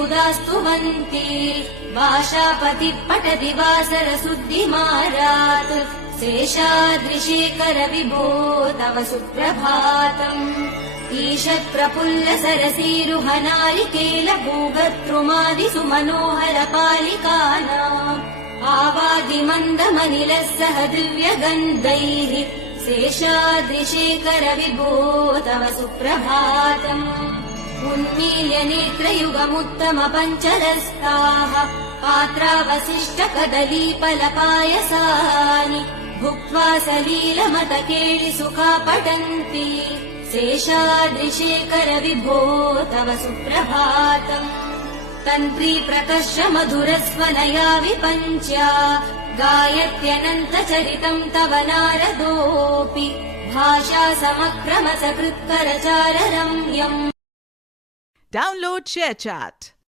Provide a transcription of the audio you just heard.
मुदास्तुवन्ति भाषापतिः पठति वासरशुद्धिमारात् शेषाद्रिशेखर विभो तव सुप्रभातम् ईषत्प्रफुल्ल सरसीरुहनारिकेल भूगतृमादिसु मनोहर पालिकानाम् आवादिमन्दमनिलः सह दिव्यगन्धैः शेषाद्रिशेखर विभो तव सुप्रभातम् उन्मील्य नेत्रयुगमुत्तम पञ्चरस्ताः पात्रावशिष्ट कदलीफलपायसानि भुक्त्वा सलीलमतकेळि सुखा पठन्ति शेषाद्रिशेखर विभो तव सुप्रभातम् तन्त्री प्रकर्ष मधुरस्वनया विपञ्च्या गायत्यनन्तचरितम् तव नारदोऽपि भाषा समक्रम सकृत्करचार रम्यम्। Download ShareChat.